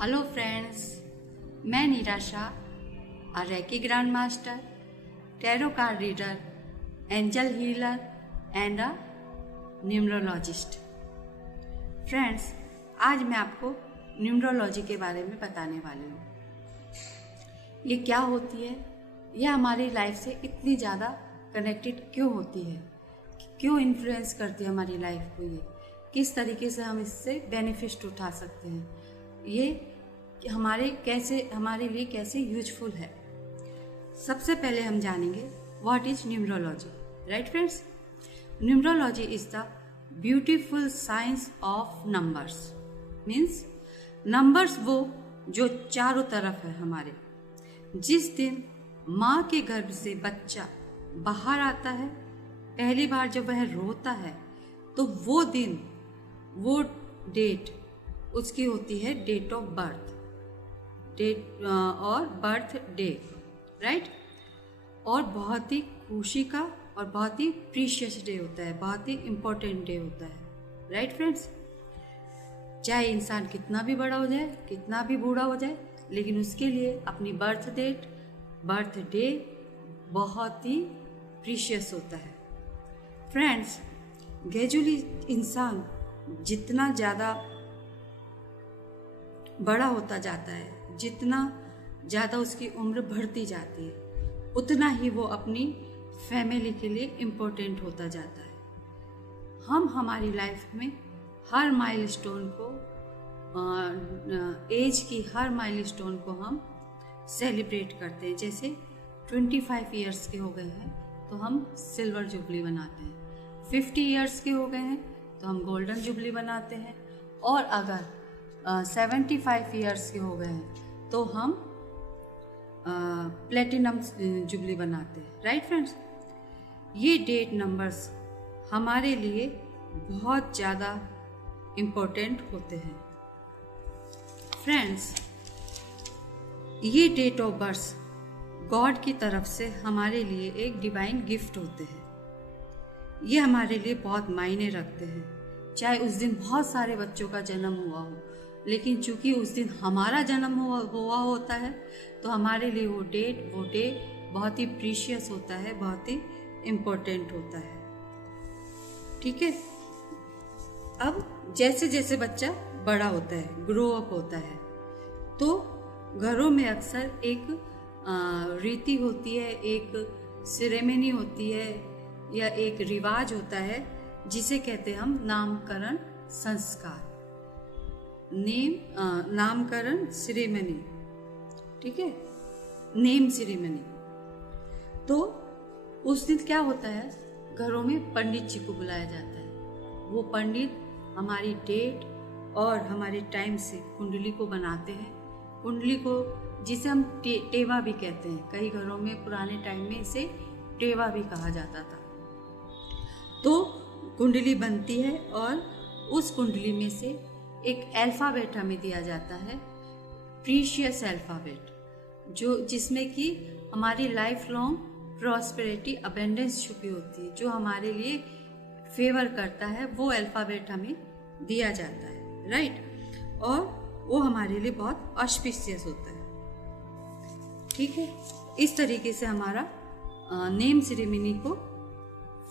Hello friends, मैं निराशा, a Reiki grand master, tarot card reader, angel healer and a numerologist. Friends, आज मैं आपको न्यूमरोलॉजी के बारे में बताने वाली हूँ। ये क्या होती है, यह हमारी लाइफ से इतनी ज़्यादा कनेक्टेड क्यों होती है, क्यों इन्फ्लुएंस करती है हमारी लाइफ को, ये किस तरीके से हम इससे बेनिफिट उठा सकते हैं, ये हमारे लिए कैसे यूजफुल है। सबसे पहले हम जानेंगे what is numerology. Right friends, numerology is the beautiful science of numbers. Means numbers वो जो चारों तरफ है हमारे। जिस दिन माँ के गर्भ से बच्चा बाहर आता है, पहली बार जब वह रोता है, तो वो दिन, वो डेट उसकी होती है डेट ऑफ बर्थ, डेट और बर्थ डे। राइट, और बहुत ही खुशी का और बहुत ही प्रीशियस डे होता है, बहुत ही इम्पोर्टेंट डे होता है। राइट फ्रेंड्स, चाहे इंसान कितना भी बड़ा हो जाए, कितना भी बूढ़ा हो जाए, लेकिन उसके लिए अपनी बर्थ डेट, बर्थ डे बहुत ही प्रीशियस होता है। फ्रेंड्स, ग्रेजुअली इंसान जितना ज़्यादा बड़ा होता जाता है, जितना ज़्यादा उसकी उम्र बढ़ती जाती है, उतना ही वो अपनी फैमिली के लिए इम्पोर्टेंट होता जाता है। हम हमारी लाइफ में हर माइलस्टोन को, एज की हर माइलस्टोन को हम सेलिब्रेट करते हैं। जैसे 25 इयर्स के हो गए हैं तो हम सिल्वर जुबली बनाते हैं, 50 इयर्स के हो गए हैं तो हम गोल्डन जुबली बनाते हैं, और अगर 75 इयर्स के हो गए हैं तो हम प्लेटिनम जुबली बनाते हैं। राइट फ्रेंड्स, ये डेट नंबर्स हमारे लिए बहुत ज़्यादा इम्पोर्टेंट होते हैं। फ्रेंड्स, ये डेट ऑफ बर्थ गॉड की तरफ से हमारे लिए एक डिवाइन गिफ्ट होते हैं। ये हमारे लिए बहुत मायने रखते हैं। चाहे उस दिन बहुत सारे बच्चों का जन्म हुआ हो, लेकिन चूंकि उस दिन हमारा जन्म हुआ होता है, तो हमारे लिए वो डे बहुत ही प्रीशियस होता है, बहुत ही इम्पोर्टेंट होता है। ठीक है, अब जैसे जैसे बच्चा बड़ा होता है, ग्रो अप होता है, तो घरों में अक्सर एक रीति होती है, एक सेरेमनी होती है, या एक रिवाज होता है, जिसे कहते हैं हम नामकरण संस्कार, नामकरण सेरेमनी। ठीक है, नेम सेरेमनी। तो उस दिन क्या होता है, घरों में पंडित जी को बुलाया जाता है। वो पंडित हमारी डेट और हमारे टाइम से कुंडली को बनाते हैं। कुंडली को, जिसे हम टेवा भी कहते हैं, कई घरों में पुराने टाइम में इसे टेवा भी कहा जाता था। तो कुंडली बनती है और उस कुंडली में से एक अल्फाबेट हमें दिया जाता है, प्रीशियस अल्फाबेट, जिसमें कि हमारी लाइफ लॉन्ग प्रॉस्पेरिटी, अबेंडेंस छुपी होती है, जो हमारे लिए फेवर करता है, वो अल्फाबेट हमें दिया जाता है। राइट, और वो हमारे लिए बहुत ऑस्पिशियस होता है। ठीक है, इस तरीके से हमारा नेम सेरेमनी को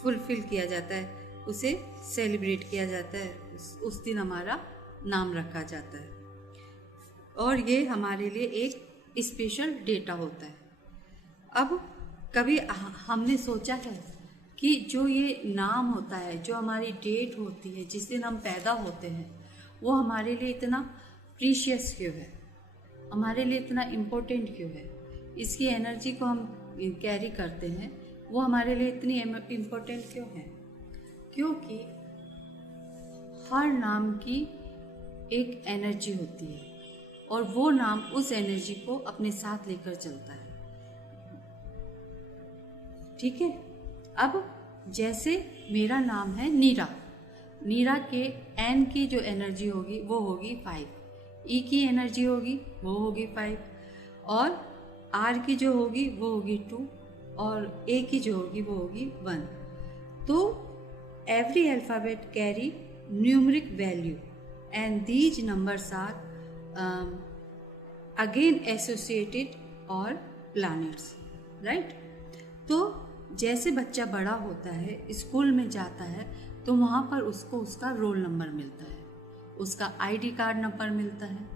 फुलफिल किया जाता है, उसे सेलिब्रेट किया जाता है, उस दिन हमारा नाम रखा जाता है, और ये हमारे लिए एक स्पेशल डेटा होता है। अब कभी हमने सोचा है कि जो ये नाम होता है, जो हमारी डेट होती है, जिस दिन हम पैदा होते हैं, वो हमारे लिए इतना प्रीशियस क्यों है, हमारे लिए इतना इम्पोर्टेंट क्यों है, इसकी एनर्जी को हम कैरी करते हैं, वो हमारे लिए इतनी इम्पोर्टेंट क्यों है? क्योंकि हर नाम की एक एनर्जी होती है, और वो नाम उस एनर्जी को अपने साथ लेकर चलता है। ठीक है, अब जैसे मेरा नाम है नीरा, नीरा के एन की जो एनर्जी होगी वो होगी 5, ई की एनर्जी होगी वो होगी 5, और आर की जो होगी वो होगी 2, और ए की जो होगी वो होगी 1। तो every alphabet carry numeric value, and these numbers are again associated और प्लैनेट्स, राइट। तो जैसे बच्चा बड़ा होता है, स्कूल में जाता है, तो वहाँ पर उसको उसका रोल नंबर मिलता है, उसका आईडी कार्ड नंबर मिलता है।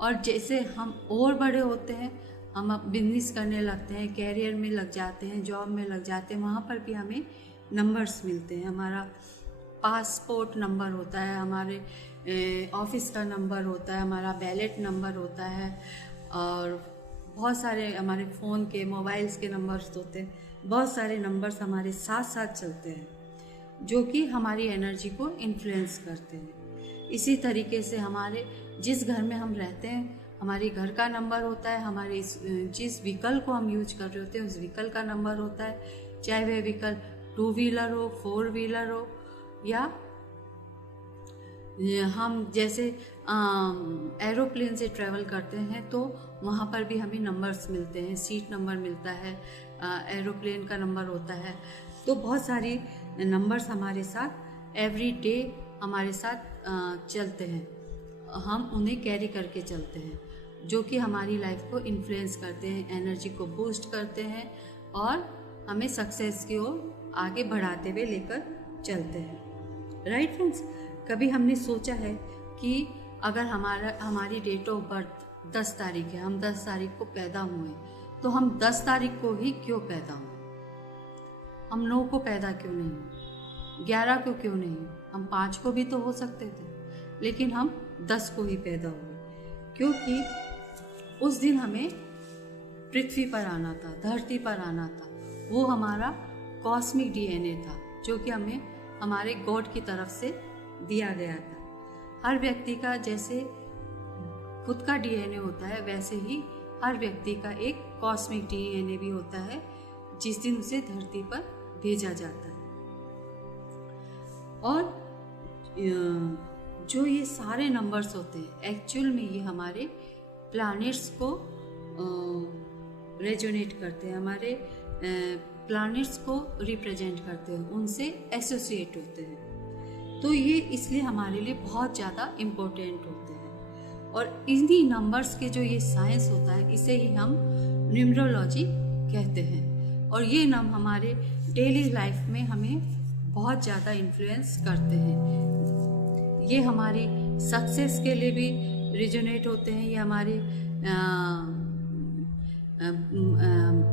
और जैसे हम और बड़े होते हैं, हम अब बिजनेस करने लगते हैं, कैरियर में लग जाते हैं, जॉब में लग जाते हैं, वहाँ पर भी हमें नंबर्स मिलते हैं। हमारा पासपोर्ट नंबर होता है, हमारे ऑफिस का नंबर होता है, हमारा बैलेट नंबर होता है, और बहुत सारे हमारे फ़ोन के, मोबाइल्स के नंबर्स होते हैं। बहुत सारे नंबर्स हमारे साथ साथ चलते हैं जो कि हमारी एनर्जी को इन्फ्लुएंस करते हैं। इसी तरीके से हमारे जिस घर में हम रहते हैं, हमारे घर का नंबर होता है, हमारे जिस व्हीकल को हम यूज कर रहे होते हैं उस व्हीकल का नंबर होता है, चाहे वह व्हीकल 2 व्हीलर हो, 4 व्हीलर हो, या हम जैसे एरोप्लेन से ट्रैवल करते हैं तो वहाँ पर भी हमें नंबर्स मिलते हैं, सीट नंबर मिलता है, एरोप्लेन का नंबर होता है। तो बहुत सारी नंबर्स हमारे साथ एवरी डे हमारे साथ चलते हैं, हम उन्हें कैरी करके चलते हैं, जो कि हमारी लाइफ को इन्फ्लुएंस करते हैं, एनर्जी को बूस्ट करते हैं और हमें सक्सेस की ओर आगे बढ़ाते हुए लेकर चलते हैं। राइट फ्रेंड्स, कभी हमने सोचा है कि अगर हमारी डेट ऑफ बर्थ 10 तारीख है, हम 10 तारीख को पैदा हुए, तो हम 10 तारीख को ही क्यों पैदा हुए? हम 9 को पैदा क्यों नहीं हुए? 11 को क्यों नहीं हुए? हम 5 को भी तो हो सकते थे, लेकिन हम 10 को ही पैदा हुए, क्योंकि उस दिन हमें पृथ्वी पर आना था, धरती पर आना था। वो हमारा कॉस्मिक डीएनए था जो कि हमें हमारे गॉड की तरफ से दिया गया था। हर व्यक्ति का जैसे खुद का डीएनए होता है, वैसे ही हर व्यक्ति का एक कॉस्मिक डीएनए भी होता है, जिस दिन उसे धरती पर भेजा जाता है। और जो ये सारे नंबर्स होते हैं, एक्चुअल में ये हमारे प्लैनेट्स को रेजोनेट करते हैं, हमारे प्लैनेट्स को रिप्रेजेंट करते हैं, उनसे एसोसिएट होते हैं। तो ये इसलिए हमारे लिए बहुत ज़्यादा इम्पोर्टेंट होते हैं। और इन्हीं नंबर्स के जो ये साइंस होता है, इसे ही हम न्यूमरोलॉजी कहते हैं। और ये नाम हमारे डेली लाइफ में हमें बहुत ज़्यादा इन्फ्लुएंस करते हैं। ये हमारी सक्सेस के लिए भी रिजोनेट होते हैं, ये हमारे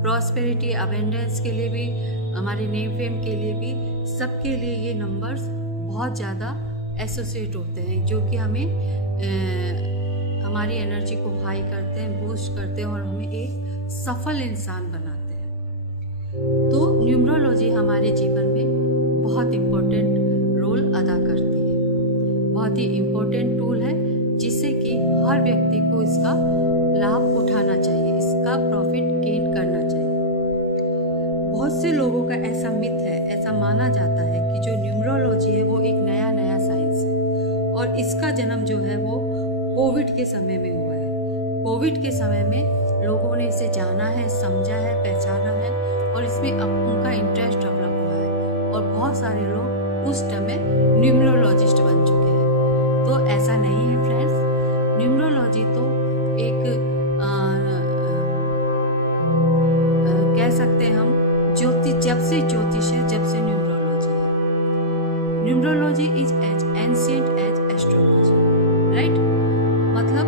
प्रॉस्पेरिटी, अबेंडेंस के लिए भी, हमारे नेम फेम के लिए भी, सबके लिए ये नंबर्स बहुत ज़्यादा एसोसिएट होते हैं, जो कि हमें हमारी एनर्जी को हाई करते हैं, बूस्ट करते हैं और हमें एक सफल इंसान बनाते हैं। तो न्यूमरोलॉजी हमारे जीवन में बहुत इम्पोर्टेंट रोल अदा करती है, बहुत ही इम्पोर्टेंट टूल है, जिससे कि हर व्यक्ति को इसका लाभ उठाना चाहिए, इसका प्रॉफिट गेन करना चाहिए। बहुत से लोगों का ऐसा मिथ है, ऐसा माना जाता है कि जो न्यूमरोलॉजी है वो एक नया साइंस है, और इसका जन्म जो है वो कोविड के समय में हुआ है। कोविड के समय में लोगों ने इसे जाना है, समझा है, पहचाना है, और इसमें अब उनका इंटरेस्ट डेवलप हुआ है, और बहुत सारे लोग उस समय न्यूमरोलॉजिस्ट बन चुके हैं। तो ऐसा नहीं है फ्रेंड्स, न्यूमरोलॉजी तो एक कह सकते हैं हम ज्योतिष, जब से ज्योतिष है, जब से न्यूमरोलॉजी है। Numerology is as ancient as astrology, right. मतलब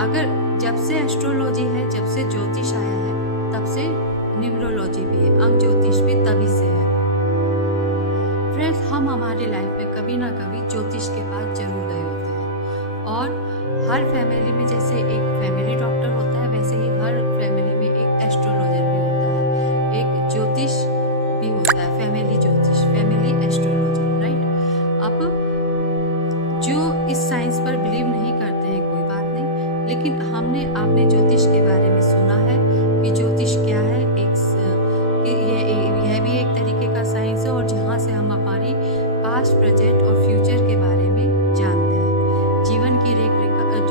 अगर जब से एस्ट्रोलॉजी है, जब से ज्योतिष आया है, तब से न्यूमरोलॉजी भी है, अंक ज्योतिष भी तभी से है। फ्रेंड्स, हम हमारे लाइफ में कभी ना कभी ज्योतिष के पास जरूर गए होते हैं, और हर फैमिली में जैसे एक फैमिली डॉक्टर होता है, वैसे ही हर फैमिली में एक एस्ट्रोलॉजर भी होता है, एक ज्योतिष भी होता है, फैमिली ज्योतिष, फैमिली एस्ट्रोलॉजर, राइट। अब जो इस साइंस पर बिलीव नहीं करते हैं, कोई बात नहीं, लेकिन आपने ज्योतिष के बारे में सुना है कि ज्योतिष क्या है। यह भी एक तरीके का साइंस है, और जहाँ से हम हमारी पास्ट, प्रेजेंट और फ्यूचर के बारे में जानते हैं। जीवन की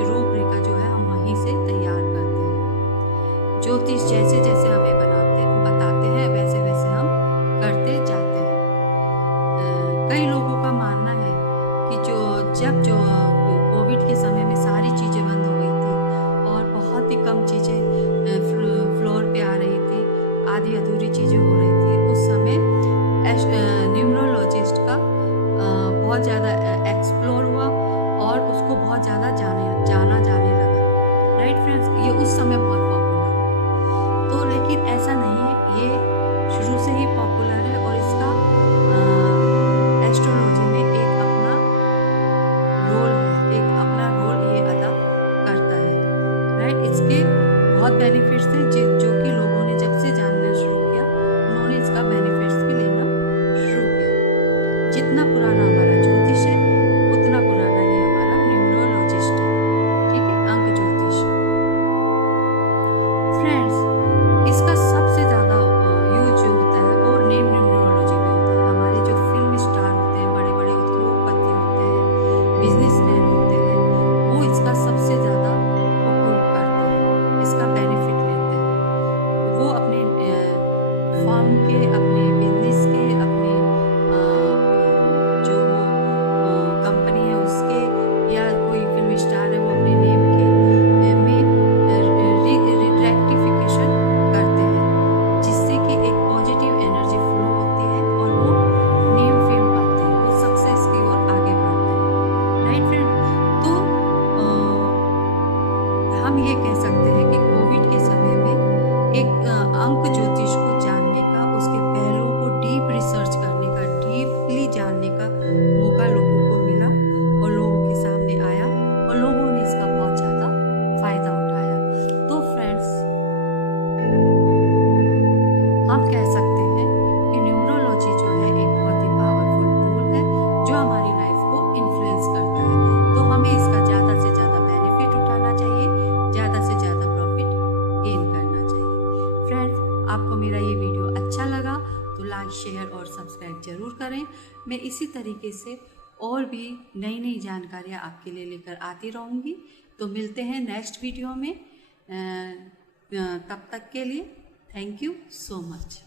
रूपरेखा जो है हम वहीं से तैयार करते हैं। ज्योतिष जैसे जैसे हमें बताते हैं, वैसे वैसे हम करते जाते हैं। कई लोगों का मानना है कि जब कोविड के समय में सारी चीज़ें बंद हो गई थी और बहुत बहुत ज़्यादा एक्सप्लोर हुआ और उसको बहुत ज़्यादा जाना जाने लगा। राइट फ्रेंड्स, ये उस समय बहुत पॉपुलर हुआ। तो लेकिन ऐसा नहीं है, ये शुरू से ही पॉपुलर है और इसका एस्ट्रोलॉजी में एक अपना रोल है, एक अपना रोल ये अदा करता है। राइट, इसके बहुत बेनिफिट्स हैं जो कि लोगों ने जब से जानना शुरू किया उन्होंने इसका बेनिफिट्स भी लेना शुरू किया। जितना पुराना हमारा ज्योतिष है उतना पुराना ही हमारा न्यूमरोलॉजिस्ट है, ठीक है, अंक ज्योतिष। फ्रेंड्स, इसका सबसे ज़्यादा यूज जो होता है वो नेम न्यूमरोलॉजी में होता है। हमारे जो फिल्म स्टार होते हैं, बड़े बड़े उद्योगपति होते हैं, बिजनेसमैन होते हैं, वो इसका सबसे ज़्यादा उपयोग करते हैं, इसका बेनिफिट लेते हैं। वो अपने फर्म के, अपने बिजनेस के, अपने जो कंपनी है उसके, या कोई फिल्म स्टार है वो अपने नेम के में रेक्टिफिकेशन करते हैं, जिससे कि एक पॉजिटिव एनर्जी फ्लो होती है और वो नेम फेम पाते हैं, वो सक्सेस की ओर आगे बढ़ते हैं। राइट फ्रेंड, तो हम ये कह सकते हैं कि कोविड के समय में एक अंक ज्योतिष को जानने का, उसके पहलुओं को डीप रिसर्च करने का, डीपली जानने का मौका लोगों को मिला और लोगों के सामने आया और लोगों ने इसका बहुत ज़्यादा फायदा उठाया। तो फ्रेंड्स, हम कह सकते हैं कि न्यूमरोलॉजी जो है एक बहुत ही पावरफुल टूल है जो हमारी लाइफ को इन्फ्लुएंस करता है। तो हमें इसका ज़्यादा से ज़्यादा बेनिफिट उठाना चाहिए, ज़्यादा से ज़्यादा प्रॉफिट गेन करना चाहिए। फ्रेंड्स, आपको मेरा ये वीडियो अच्छा लगा तो लाइक, शेयर और सब्सक्राइब जरूर करें। मैं इसी तरीके से और भी नई नई जानकारियाँ आपके लिए लेकर आती रहूँगी। तो मिलते हैं नेक्स्ट वीडियो में। तब तक के लिए थैंक यू सो मच।